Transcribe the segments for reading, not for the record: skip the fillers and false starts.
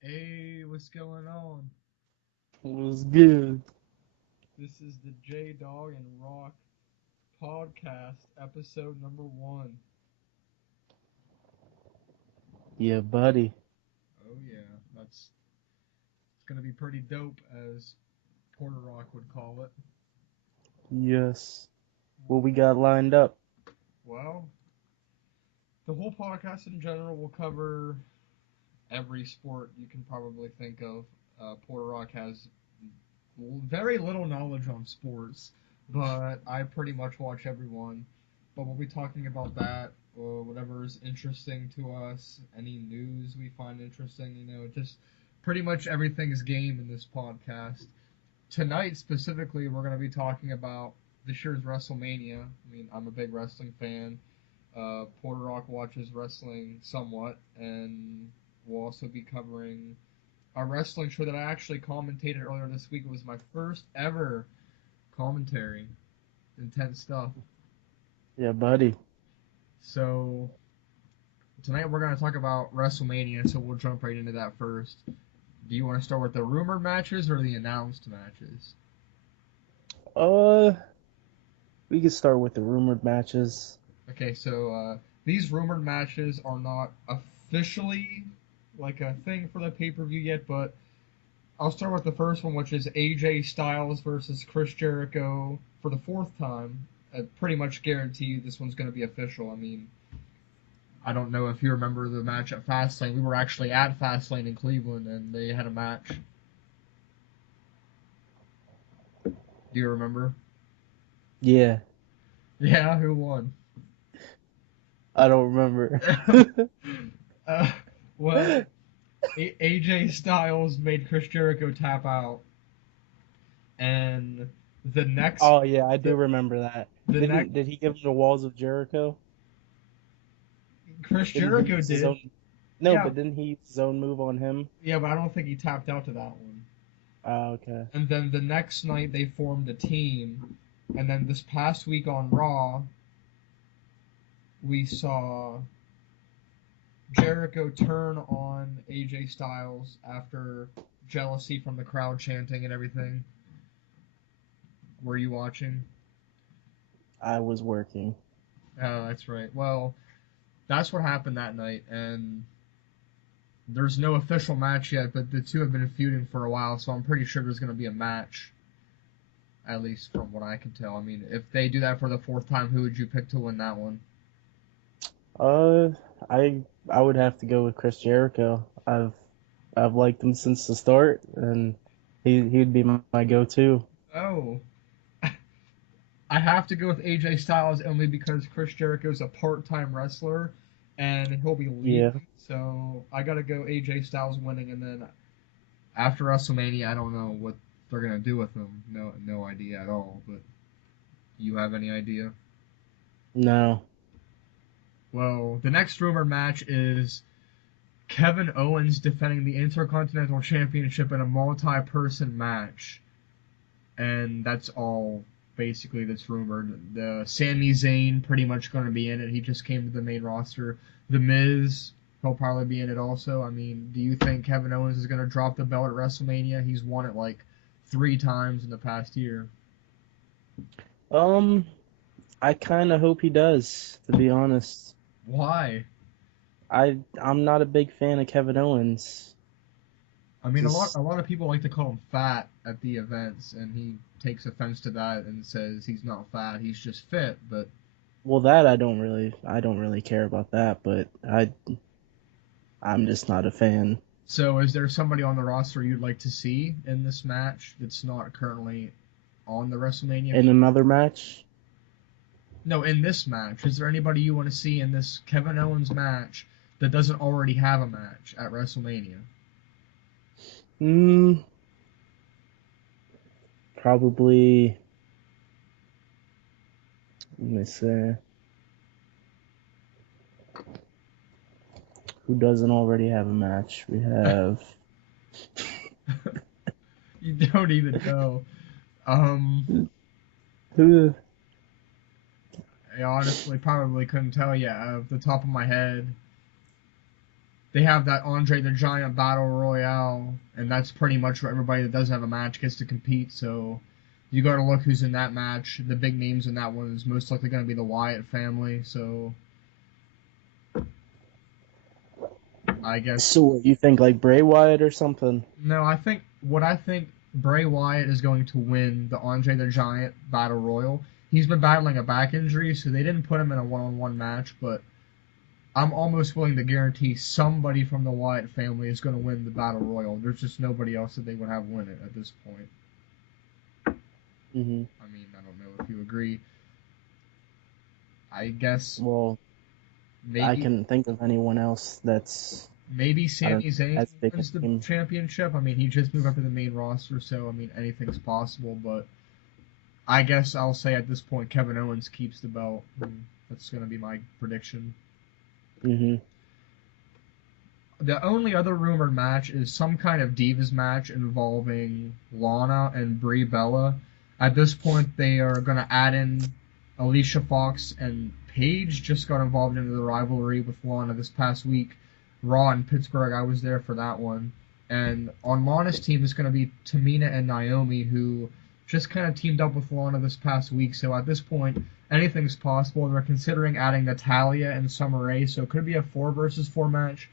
Hey, what's going on? It was good. This is the JDog Rock podcast, episode number 1. Yeah, buddy. Oh yeah, that's it's gonna be pretty dope, as Porter Rock would call it. Yes. What we got lined up? Well, the whole podcast in general will cover every sport you can probably think of. Porter Rock has very little knowledge on sports, but I pretty much watch everyone. But we'll be talking about that, or whatever is interesting to us, any news we find interesting, just pretty much everything's game in this podcast. Tonight, specifically, we're going to be talking about this year's Wrestlemania. I mean, I'm a big wrestling fan. Porter Rock watches wrestling somewhat, and we'll also be covering a wrestling show that I actually commentated earlier this week. It was my first ever commentary. Intense stuff. Yeah, buddy. So tonight we're going to talk about WrestleMania, so we'll jump right into that first. Do you want to start with the rumored matches or the announced matches? Uh, we could start with the rumored matches. Okay, so these rumored matches are not officially like a thing for the pay-per-view yet, but I'll start with the first one, which is AJ Styles versus Chris Jericho for the fourth time. I pretty much guarantee you this one's going to be official. I mean, I don't know if you remember the match at Fastlane. We were actually at Fastlane in Cleveland, and they had a match. Do you remember? Yeah, Yeah, who won? I don't remember. uh, well, AJ Styles made Chris Jericho tap out, and the next Oh yeah, I do the remember that. the next Did he give him the walls of Jericho? Chris Didn't he Jericho use his did. own? No, Yeah, but didn't he use his own move on him? yeah, but I don't think he tapped out to that one. Oh, okay. And then the next night they formed a team, and then this past week on Raw, we saw Jericho turn on AJ Styles after jealousy from the crowd chanting and everything. Were you watching? I was working. Oh, that's right. Well, that's what happened that night, and there's no official match yet, but the two have been feuding for a while, so I'm pretty sure there's going to be a match, at least from what I can tell. I mean, if they do that for the fourth time, who would you pick to win that one? Uh, I would have to go with Chris Jericho. I've liked him since the start, and he'd be my go-to. Oh, I have to go with AJ Styles only because Chris Jericho's a part-time wrestler, and he'll be Yeah. leaving. So I gotta go AJ Styles winning, and then after WrestleMania, I don't know what they're gonna do with him. No idea at all. But you have any idea? No. Well, the next rumored match is Kevin Owens defending the Intercontinental Championship in a multi-person match, and that's all basically that's rumored. The Sami Zayn pretty much going to be in it. He just came to the main roster. The Miz, he'll probably be in it also. I mean, do you think Kevin Owens is going to drop the belt at WrestleMania? He's won it like 3 times in the past year. Um, I kind of hope he does, to be honest. Why? I'm not a big fan of Kevin Owens. I mean, Just a lot of people like to call him fat at the events, and he takes offense to that and says he's not fat, he's just fit. But well, that I don't really care about that, but I'm just not a fan. so, is there somebody on the roster you'd like to see in this match that's not currently on the WrestleMania? In another match, No, in this match, is there anybody you want to see in this Kevin Owens match that doesn't already have a match at WrestleMania? hmm, probably. Let me see. who doesn't already have a match? We have You don't even know. Um, who? I honestly probably couldn't tell you off the top of my head. They have that Andre the Giant Battle Royale, and that's pretty much where everybody that doesn't have a match gets to compete. So you got to look who's in that match. The big names in that one is most likely going to be the Wyatt family. So I guess So what, you think like Bray Wyatt or something? no. I think Bray Wyatt is going to win the Andre the Giant Battle Royal. He's been battling a back injury, so they didn't put him in a one-on-one match, but I'm almost willing to guarantee somebody from the Wyatt family is going to win the Battle Royal. There's just nobody else that they would have win it at this point. Hmm. I mean, I don't know if you agree. I guess Well, I maybe couldn't think of anyone else that's maybe I don't Sami Zayn as big a wins the name. championship. I mean, he just moved up to the main roster, so I mean, anything's possible. But I guess I'll say at this point, Kevin Owens keeps the belt. That's going to be my prediction. Hmm. The only other rumored match is some kind of Divas match involving Lana and Brie Bella. At this point, they are going to add in Alicia Fox, and Paige just got involved into the rivalry with Lana this past week. Raw in Pittsburgh, I was there for that one. And on Lana's team is going to be Tamina and Naomi, who just kind of teamed up with Lana this past week. So at this point, anything's possible. They're considering adding Natalia and Summer Rae, so it could be a 4 versus 4 match.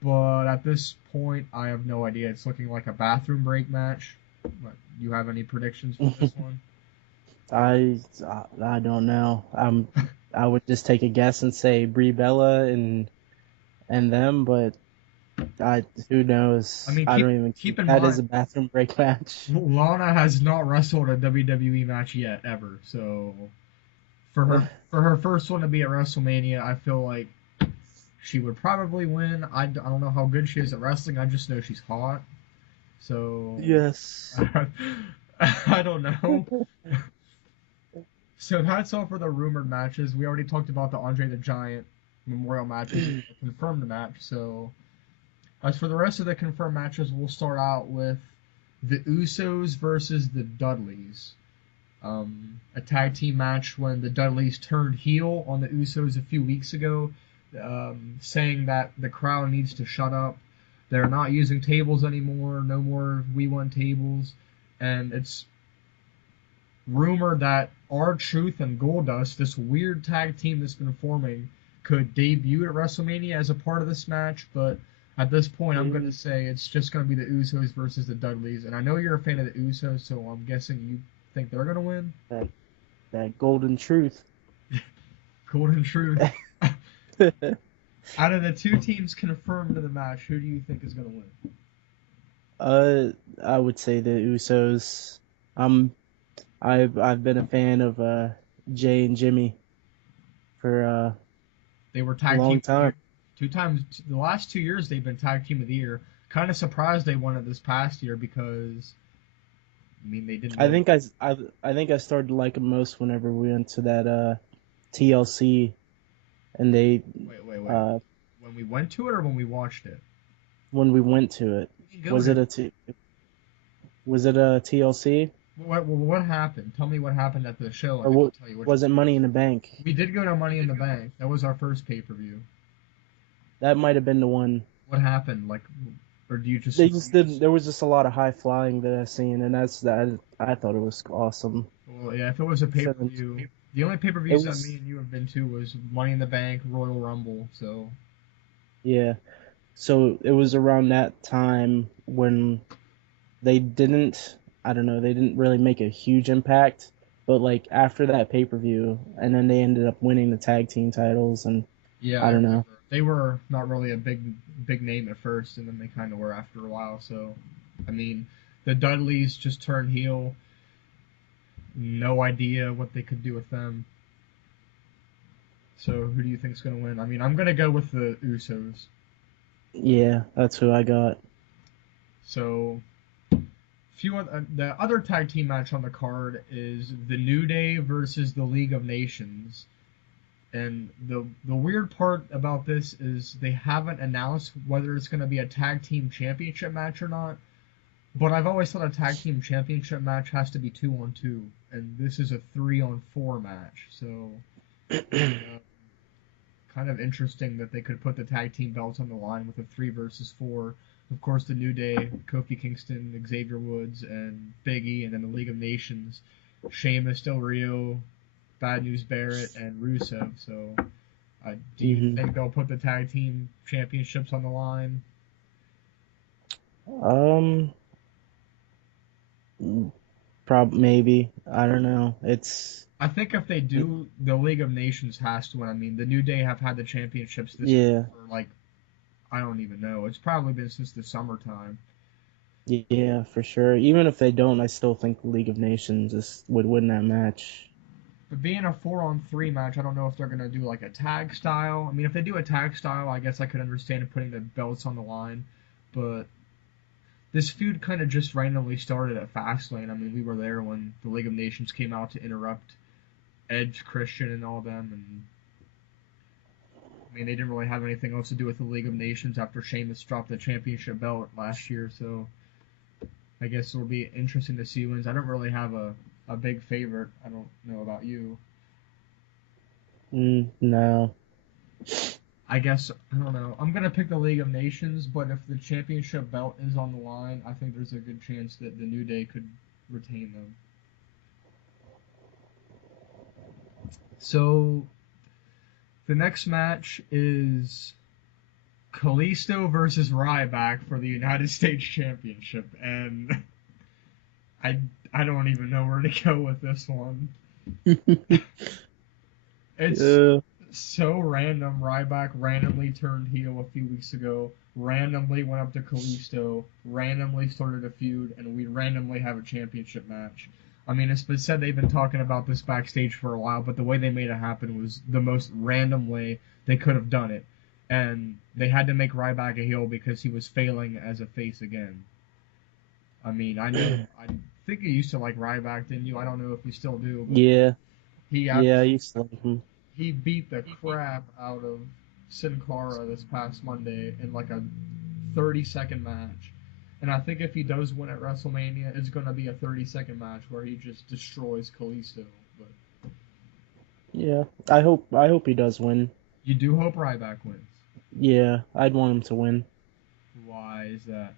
But at this point, I have no idea. It's looking like a bathroom break match. But you have any predictions for this one? I don't know. I would just take a guess and say Brie Bella and them, but I who knows? I mean, I don't even keep think in that is a mind, bathroom break match. Lana has not wrestled a WWE match yet ever. So for her first one to be at WrestleMania, I feel like she would probably win. I don't know how good she is at wrestling. I just know she's hot. So Yes. I don't know. So that's all for the rumored matches. We already talked about the Andre the Giant Memorial matches and the confirmed match. So as for the rest of the confirmed matches, we'll start out with the Usos versus the Dudleys. A tag team match when the Dudleys turned heel on the Usos a few weeks ago, saying that the crowd needs to shut up. They're not using tables anymore. No more We Want tables. And it's rumored that R-Truth and Goldust, this weird tag team that's been forming, could debut at WrestleMania as a part of this match, but at this point I'm going to say it's just going to be the Usos versus the Dudleys. And I know you're a fan of the Usos, so I'm guessing you think they're going to win? That golden truth. Golden Truth. Out of the two teams confirmed in the match, who do you think is going to win? I would say the Usos. I've been a fan of Jay and Jimmy for They were a tag team long of the year. time. 2 times, the last 2 years they've been tag team of the year. Kind of surprised they won it this past year because, I mean, they didn't I really. think I think I started to like them most whenever we went to that TLC and they Wait. When we went to it or when we watched it? when we went to it. We didn't go Was to. it was it a TLC What happened? Tell me what happened at the show, or and I can tell you which was it one. Money in the Bank? We did go to Money in the Bank. That was our first pay per view. That might have been the one. What happened? Like, or do you just? They just didn't. There was just a lot of high flying that I seen, and that's that. I thought it was awesome. Well, yeah. If it was a pay per view, the only pay per It views that was me and you have been to was Money in the Bank, Royal Rumble. So yeah. So it was around that time when they didn't. I don't know. They didn't really make a huge impact, but like after that pay per view, and then they ended up winning the tag team titles, and yeah, I I don't know. remember. They were not really a big name at first, and then they kind of were after a while. So, I mean, the Dudleys just turned heel. No idea what they could do with them. So, who do you think's gonna win? I mean, I'm gonna go with the Usos. Yeah, that's who I got. So, the other tag team match on the card is the New Day versus the League of Nations. And the weird part about this is they haven't announced whether it's going to be a tag team championship match or not. But I've always thought a tag team championship match has to be 2-on-2, and this is a 3-on-4 match. So uh, kind of interesting that they could put the tag team belts on the line with a 3 versus 4. Of course, the New Day, Kofi Kingston, Xavier Woods, and Big E, and then the League of Nations, Sheamus, Del Rio, Bad News Barrett, and Rusev. So, do you Hmm. think they'll put the tag team championships on the line? Um, maybe. I don't know. It's I think if they do, the League of Nations has to win. I mean, the New Day have had the championships this yeah, for like I don't even know. It's probably been since the summertime. yeah, for sure. Even if they don't, I still think the League of Nations would win that match. But being a 4-on-3 match, I don't know if they're gonna do like a tag style. I mean, if they do a tag style, I guess I could understand putting the belts on the line. But this feud kind of just randomly started at Fastlane. I mean, we were there when the League of Nations came out to interrupt Edge, Christian, and all them, and I mean, they didn't really have anything else to do with the League of Nations after Sheamus dropped the championship belt last year, so I guess it'll be interesting to see who wins. I don't really have a big favorite. I don't know about you. No. I guess, I don't know. I'm going to pick the League of Nations, but if the championship belt is on the line, I think there's a good chance that the New Day could retain them. So the next match is Kalisto versus Ryback for the United States Championship, and I I don't even know where to go with this one. It's Yeah. so random. Ryback randomly turned heel a few weeks ago, randomly went up to Kalisto, randomly started a feud, and we randomly have a championship match. I mean, it's been said they've been talking about this backstage for a while, but the way they made it happen was the most random way they could have done it. And they had to make Ryback a heel because he was failing as a face again. I mean, I think you used to like Ryback, didn't you? I don't know if you still do, but Yeah. he Yeah, I absolutely used to like him. he beat the crap out of Sin Cara this past Monday in like a 30-second match. And I think if he does win at WrestleMania, it's going to be a 30-second match where he just destroys Kalisto. But Yeah. I hope he does win. you do hope Ryback wins. Yeah, I'd want him to win. Why is that?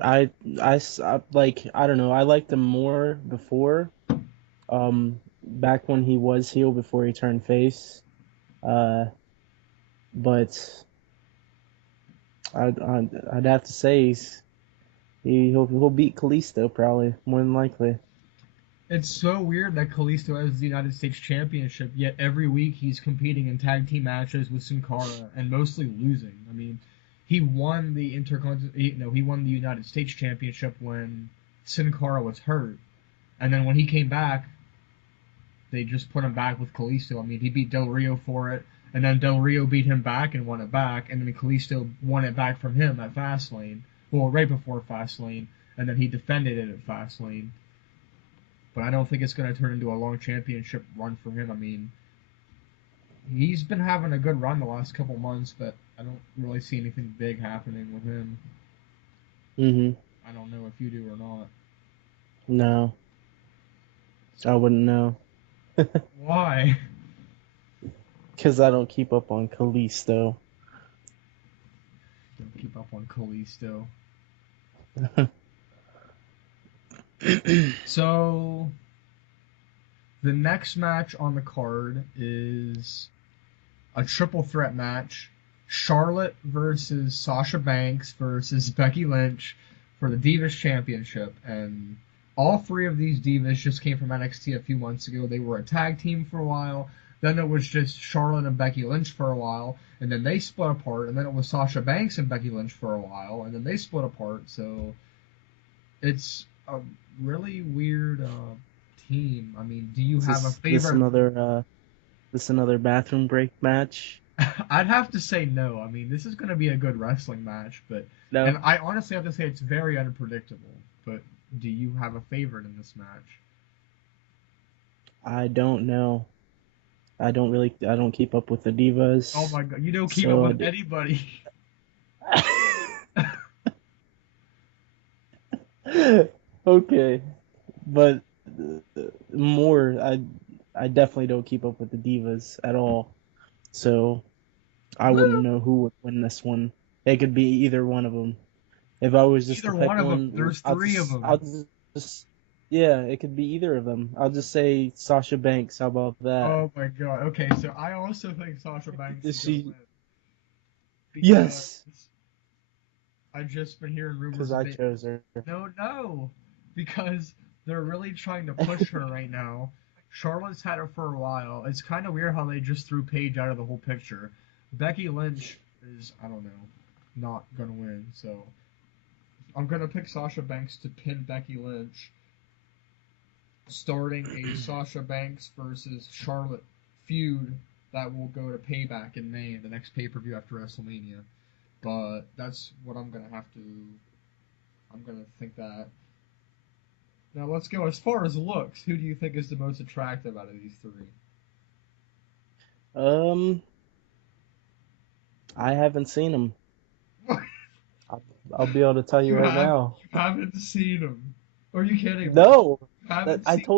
I, like, I don't know. I liked him more before. Back when he was heel before he turned face. Uh, but I'd have to say he'll beat Kalisto probably more than likely. It's so weird that Kalisto has the United States Championship, yet every week he's competing in tag team matches with Sin Cara and mostly losing. I mean, he won the he won the United States Championship when Sin Cara was hurt, and then when he came back, they just put him back with Kalisto. I mean, he beat Del Rio for it, and then Del Rio beat him back and won it back, and then Kalisto won it back from him at Fastlane. Well, right before Fastlane, and then he defended it at Fastlane. But I don't think it's going to turn into a long championship run for him. I mean, he's been having a good run the last couple months, but I don't really see anything big happening with him. Hmm. I don't know if you do or not. No, I wouldn't know Why? because I don't keep up on Kalisto. Don't keep up on Kalisto. So the next match on the card is a triple threat match: Charlotte versus Sasha Banks versus Becky Lynch for the Divas Championship. And all three of these divas just came from NXT a few months ago. They were a tag team for a while. Then it was just Charlotte and Becky Lynch for a while, and then they split apart. And then it was Sasha Banks and Becky Lynch for a while, and then they split apart. So it's a really weird team. I mean, do you Is have a this favorite? another bathroom break match? I'd have to say no. I mean, this is going to be a good wrestling match, but No, and I honestly have to say it's very unpredictable. But do you have a favorite in this match? I don't know. I don't keep up with the Oh divas, my god, you don't keep up so with anybody. okay, but more I definitely don't keep up with the divas at all, so I wouldn't Woo! know who would win this one. It could be either one of them. If I was just to Either pick one of them. one, There's three of I'll them. just yeah, it could be either of them. I'll just say Sasha Banks. How about that? Oh my god. Okay, so I also think Sasha Banks Is is gonna she? win because Yes, I've just been hearing rumors because that I they. chose her. No, because they're really trying to push her right now. Charlotte's had her for a while. It's kind of weird how they just threw Paige out of the whole picture. Becky Lynch is, I don't know, not gonna win. So I'm gonna pick Sasha Banks to pin Becky Lynch, starting a Sasha Banks versus Charlotte feud that will go to Payback in May in the next pay per view after WrestleMania. But that's what I'm gonna have to. I'm gonna think that. Now let's go as far as looks. Who do you think is the most attractive out of these three? Um, I haven't seen him. I'll, I'll be able to tell you You right have now. you haven't seen him? Are you kidding me? No, You that haven't seen?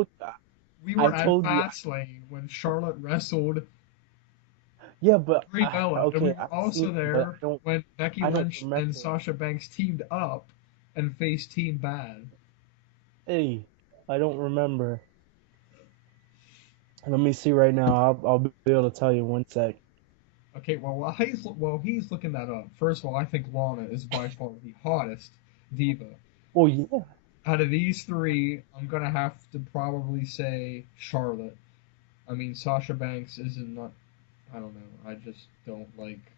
We I were at told you. Fastlane when Charlotte wrestled Yeah, but Brie Bella, and we okay, were I've seen also him, but there when Becky I don't Lynch and remember. Sasha Banks teamed up and faced Team Bad. Hey, I don't remember. Let me see right now. I'll be able to tell you one sec. Okay, well while he's looking that up, first of all, I think Lana is by far the hottest diva. Oh yeah. Out of these three, I'm gonna have to probably say Charlotte. I mean, Sasha Banks isn't not. I don't know. I just don't like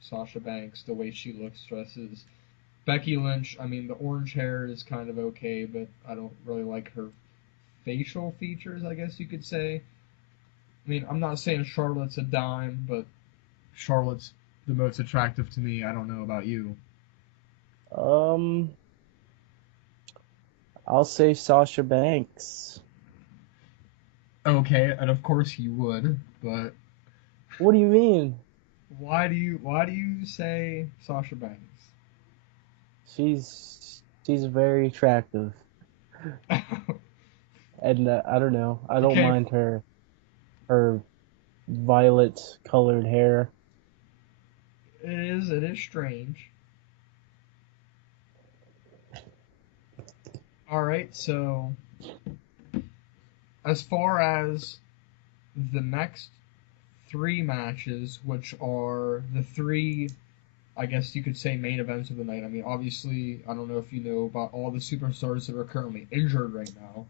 Sasha Banks the way she looks, dresses. Becky Lynch. I mean, the orange hair is kind of okay, but I don't really like her facial features. I guess you could say. I mean, I'm not saying Charlotte's a dime, but Charlotte's the most attractive to me. I don't know about you. Um, I'll say Sasha Banks. Okay, and of course you would, but What do you mean? why do you say Sasha Banks? She's very attractive, and I don't know. I don't Okay, mind her violet colored hair. it is strange. All right, so as far as the next three matches, which are the three, I guess you could say, main events of the night. I mean, obviously, I don't know if you know about all the superstars that are currently injured right now.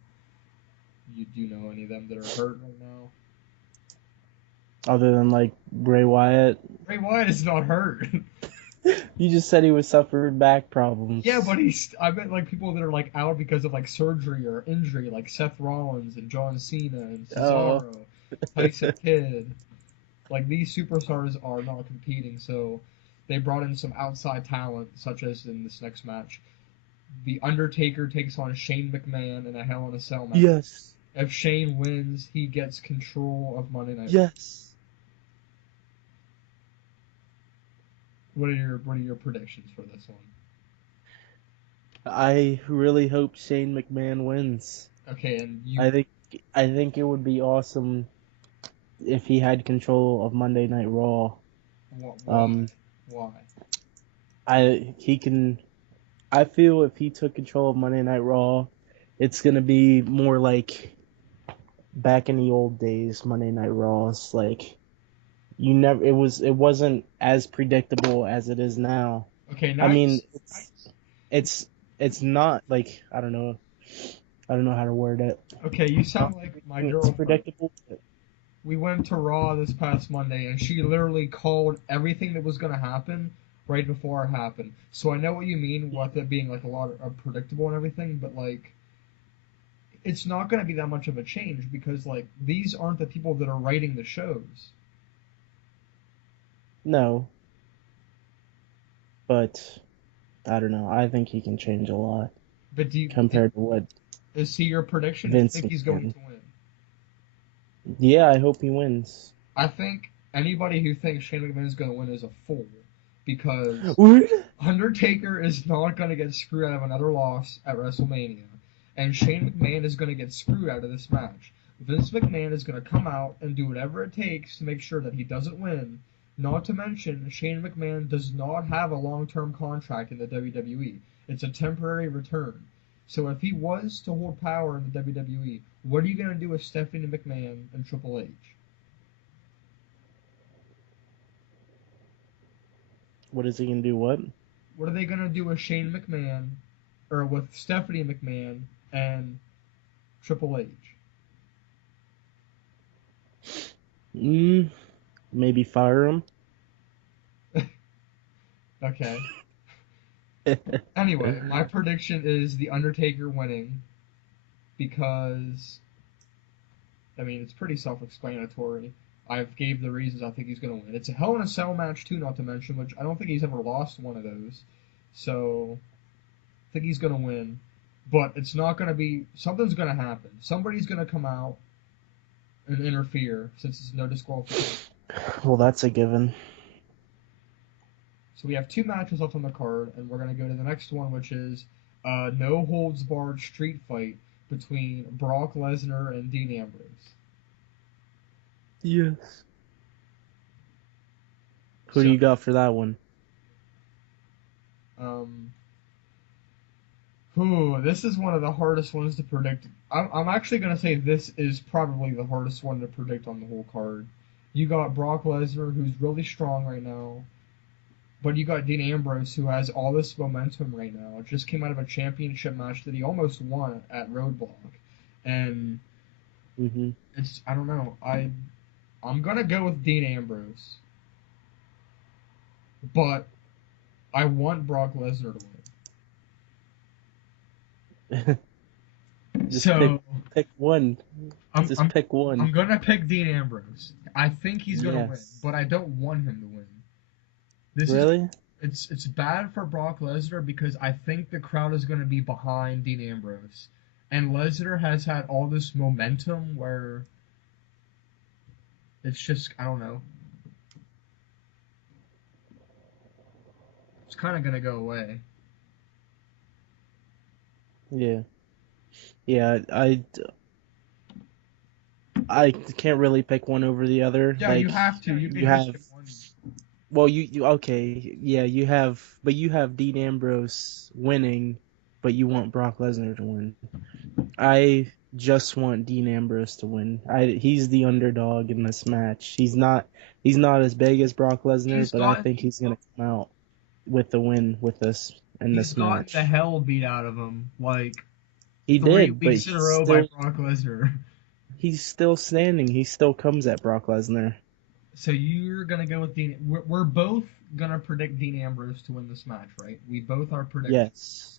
Do you know any of them that are hurt right now? Other than like Bray Wyatt, Bray Wyatt is not hurt. you just said he was suffering back Yeah, problems. but I meant like people that are like out because of like surgery or injury, like Seth Rollins and John Cena and Oh, Cesaro, Tyson Kidd. Like these superstars are not competing, so they brought in some outside talent, such as in this next match. The Undertaker takes on Shane McMahon in a Hell in a Cell match. yes, If Shane wins, he gets control of Monday Night Raw. yes. What are your predictions for this one? I really hope Shane McMahon wins. Okay, and you I think I think it would be awesome if he had control of Monday Night Raw. why Um, why? I he can. I feel if he took control of Monday Night Raw, it's gonna be more like back in the old days. Monday Night Raws, like you never. It wasn't as predictable as it is now. Okay, I now you mean, it's it's not like I don't know how to word it. okay, you I don't sound like my think it's girlfriend. predictable. But We went to Raw this past Monday, and she literally called everything that was going to happen right before it happened. So I know what you mean, with it being like a lot of predictable and everything, but like it's not going to be that much of a change because like these aren't the people that are writing the shows. no, but I don't know. I think he can change a lot But compared to what is he your prediction? Do you Vince think he's going can. to win? Yeah, I hope he wins. I think anybody who thinks Shane McMahon is going to win is a fool, because What? Undertaker is not going to get screwed out of another loss at WrestleMania, and Shane McMahon is going to get screwed out of this match. Vince McMahon is going to come out and do whatever it takes to make sure that he doesn't win. Not to mention, Shane McMahon does not have a long-term contract in the WWE. It's a temporary return. So if he was to hold power in the WWE, what are you going to do with Stephanie McMahon and Triple H? What is he gonna do? What? What are they going to do with Shane McMahon, or with Stephanie McMahon and Triple H? Mm, maybe fire him. Okay. Anyway, my prediction is The Undertaker winning because, I mean, it's pretty self-explanatory. I've gave the reasons I think he's going to win. It's a Hell in a Cell match too, not to mention, which I don't think he's ever lost one of those. So I think he's going to win, but it's not going to be. Something's going to happen. Somebody's going to come out and interfere since it's no disqualification. Well, that's a given. So we have two matches left on the card, and we're going to go to the next one, which is a no holds barred street fight between Brock Lesnar and Dean Ambrose. Yes. Who do So, you got for that one? um, this is one of the hardest ones to predict. I'm actually going to say this is probably the hardest one to predict on the whole card. You got Brock Lesnar, who's really strong right now, but you got Dean Ambrose, who has all this momentum right now. It just came out of a championship match that he almost won at Roadblock, and Mm-hmm. it's I don't know. I'm gonna go with Dean Ambrose, but I want Brock Lesnar to win. Just pick So pick one. I'm Just I'm pick I'm one. gonna pick Dean Ambrose. I think he's gonna win, Yes. but I don't want him to win. This is Really? it's bad for Brock Lesnar because I think the crowd is gonna be behind Dean Ambrose, and Lesnar has had all this momentum where it's just I don't know. It's kind of gonna go away. Yeah. Yeah. I can't really pick one over the other. Yeah, you Like have to. You you can only have. pick one. Well, you okay? Yeah, you have. But you have Dean Ambrose winning, but you want Brock Lesnar to win. I just want Dean Ambrose to win. He's the underdog in this match. He's not as big as Brock Lesnar, He's but I gotten think he's gonna come out with the win with this in he's this gotten the match. hell beat out of him like He three did, but weeks in a row by Brock Lesnar. he's still standing. He still comes at Brock Lesnar. So you're gonna go with Dean. We're both gonna predict Dean Ambrose to win this match, right? We both are predicting. Yes.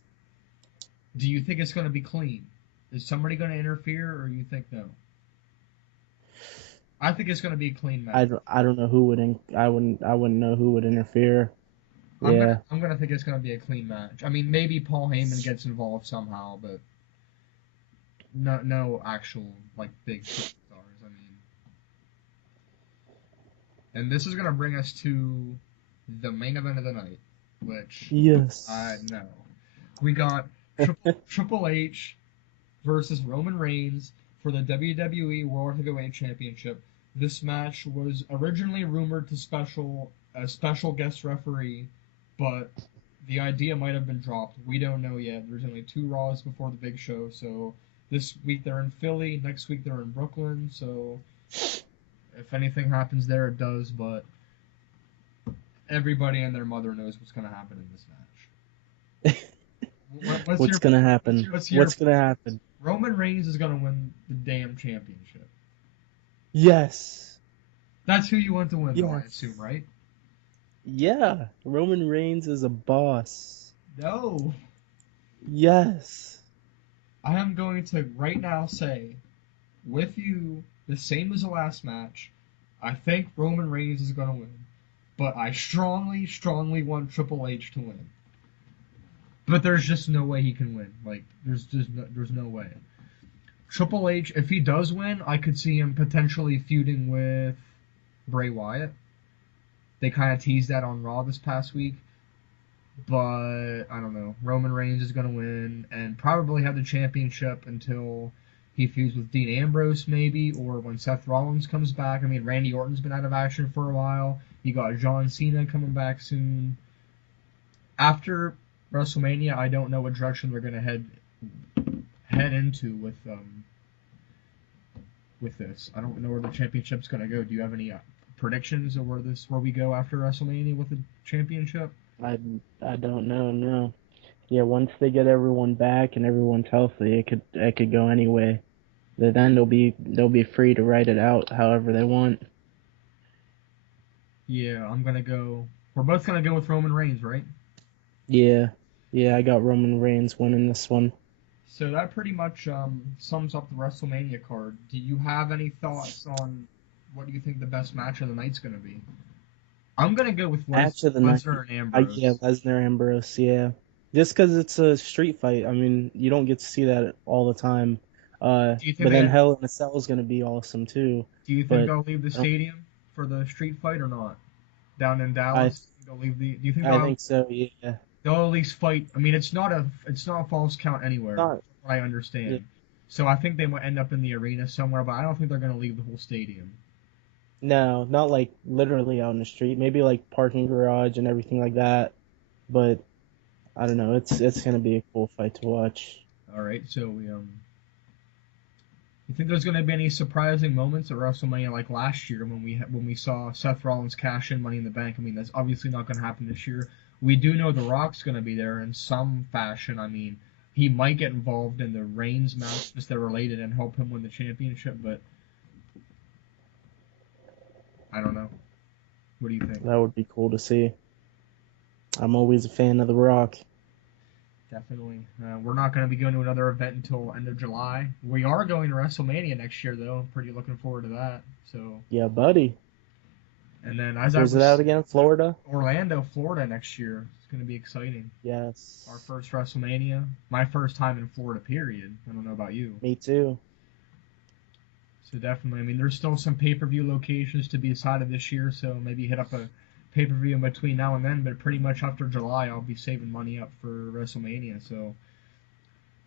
Do you think it's gonna be clean? Is somebody gonna interfere, or you think no? I think it's gonna be a clean match. I don't know who would I wouldn't know who would interfere. Yeah. I'm gonna think it's gonna be a clean match. I mean, maybe Paul Heyman gets involved somehow, but no actual like big superstars. I mean, and this is gonna bring us to the main event of the night, which I Yes. know we got Triple H versus Roman Reigns for the WWE World Heavyweight Championship. This match was originally rumored to a special guest referee, but the idea might have been dropped. We don't know yet. There's only two Raws before the big show, so this week they're in Philly, next week they're in Brooklyn, so if anything happens there, it does, but everybody and their mother knows what's going to happen in this match. What's gonna happen? What's your What's gonna happen? Roman Reigns is going to win the damn championship. Yes. That's who you want to win, though, I Yes. assume, right? Yeah. Roman Reigns is a boss. No. Yes. I am going to right now say, with you, the same as the last match, I think Roman Reigns is going to win. But I strongly, strongly want Triple H to win. But there's just no way he can win. Like, there's no way. Triple H, if he does win, I could see him potentially feuding with Bray Wyatt. They kind of teased that on Raw this past week, but I don't know. Roman Reigns is going to win and probably have the championship until he feuds with Dean Ambrose, maybe, or when Seth Rollins comes back. I mean, Randy Orton's been out of action for a while. You got John Cena coming back soon. After WrestleMania, I don't know what direction they're going to head into with this. I don't know where the championship's going to go. Do you have any predictions of where we go after WrestleMania with the championship? I don't know. No. Yeah, once they get everyone back and everyone's healthy, it could go anyway. Then they'll be free to write it out however they want. Yeah, I'm gonna go. We're both gonna go with Roman Reigns, right? Yeah, yeah, I got Roman Reigns winning this one. So that pretty much sums up the WrestleMania card. Do you have any thoughts on what do you think the best match of the night's gonna be? I'm gonna go with Match of the night. Lesnar and Yeah, Ambrose. Lesnar Ambrose. Yeah, just because it's a street fight. I mean, you don't get to see that all the time. Do you think But then they? Hell in a Cell is gonna be awesome too. Do you think But they'll leave the I don't. stadium for the street fight or not? Down in I Dallas, they'll leave the. Do you think I think so. Yeah. they'll at least fight? I mean, it's not a false count anywhere, Not. from what I Yeah. understand. So I think they might end up in the arena somewhere, but I don't think they're gonna leave the whole stadium. No, not like literally out in the street. Maybe like parking garage and everything like that. But I don't know. It's gonna be a cool fight to watch. All right, so you think there's going to be any surprising moments at WrestleMania like last year when we saw Seth Rollins cash in Money in the Bank? I mean, that's obviously not going to happen this year. We do know The Rock's going to be there in some fashion. I mean, he might get involved in the Reigns match because they're related and help him win the championship, but I don't know. What do you think? That would be cool to see. I'm always a fan of The Rock. Definitely. We're not going to be going to another event until end of July. We are going to WrestleMania next year, though. Pretty looking forward to that. So, Yeah, buddy. and then as I Where's it was out again? Florida? Orlando, Florida next year. It's going to be exciting. Yes. Our first WrestleMania. My first time in Florida, period. I don't know about you. Me too. So definitely, I mean, there's still some pay-per-view locations to be decided this year, so maybe hit up a pay-per-view in between now and then, but pretty much after July, I'll be saving money up for WrestleMania. So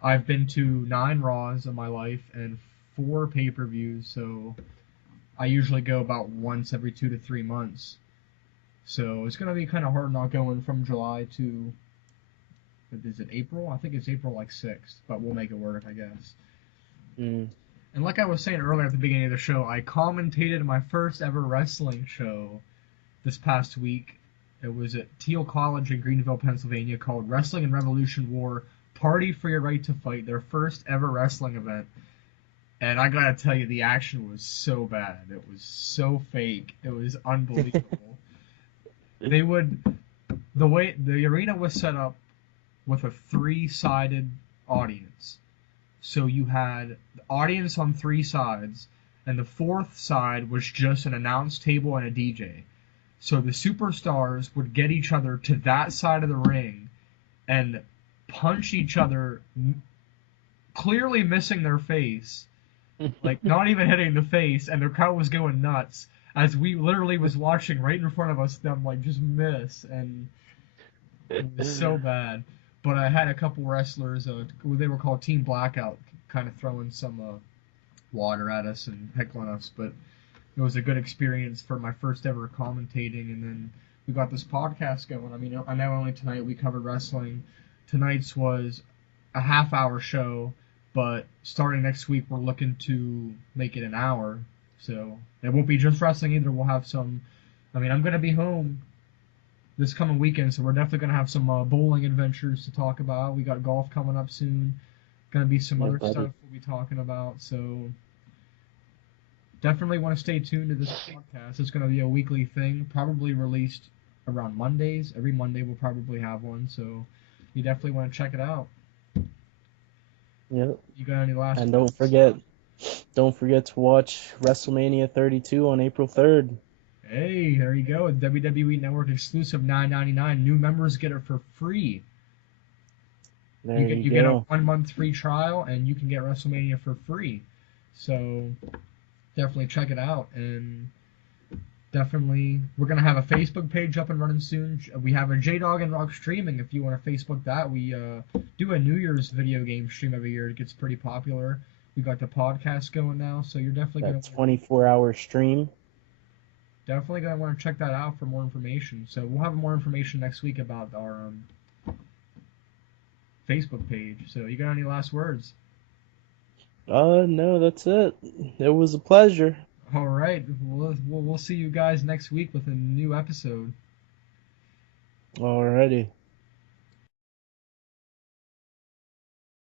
I've been to 9 Raws in my life and 4 pay-per-views, so I usually go about once every 2 to 3 months. So it's going to be kind of hard not going from July to, is it April? I think it's April like 6th, but we'll make it work, I guess. Mm. And like I was saying earlier at the beginning of the show, I commentated my first ever wrestling show this past week. It was at Teal College in Greenville, Pennsylvania, called Wrestling and Revolution War Party for Your Right to Fight, their first ever wrestling event. And I gotta tell you, the action was so bad. It was so fake. It was unbelievable. The way the arena was set up with a 3-sided audience. So you had the audience on 3 sides, and the 4th side was just an announce table and a DJ. So the superstars would get each other to that side of the ring and punch each other, clearly missing their face, like not even hitting the face, and the crowd was going nuts as we literally was watching right in front of us them like just miss, and it was so bad. But I had a couple wrestlers, they were called Team Blackout, kind of throwing some water at us and heckling us. But it was a good experience for my first ever commentating. And then we got this podcast going. I mean, I know only tonight we covered wrestling. Tonight's was a half-hour show, but starting next week we're looking to make it an hour. So it won't be just wrestling either. We'll have some. I mean, I'm gonna be home this coming weekend, so we're definitely going to have some bowling adventures to talk about. We got golf coming up soon. Going to be some other buddy. stuff we'll be talking about. So definitely want to stay tuned to this podcast. It's going to be a weekly thing, probably released around Mondays. Every Monday we'll probably have one, so you definitely want to check it out. Yep. You got any last And words? don't forget to watch WrestleMania 32 on April 3rd. Hey, there you go. WWE Network exclusive $9.99. New members get it for free. There you You get a go. 1 month free trial, and you can get WrestleMania for free. So definitely check it out, and definitely we're gonna have a Facebook page up and running soon. We have a JDog Rock streaming. If you want to Facebook that, we do a New Year's video game stream every year. It gets pretty popular. We got the podcast going now, so you're That 24-hour stream. definitely gonna want to check that out for more information. So we'll have more information next week about our Facebook page. So you got any last words? No, that's it. It was a pleasure. All right, we'll see you guys next week with a new episode. Alrighty.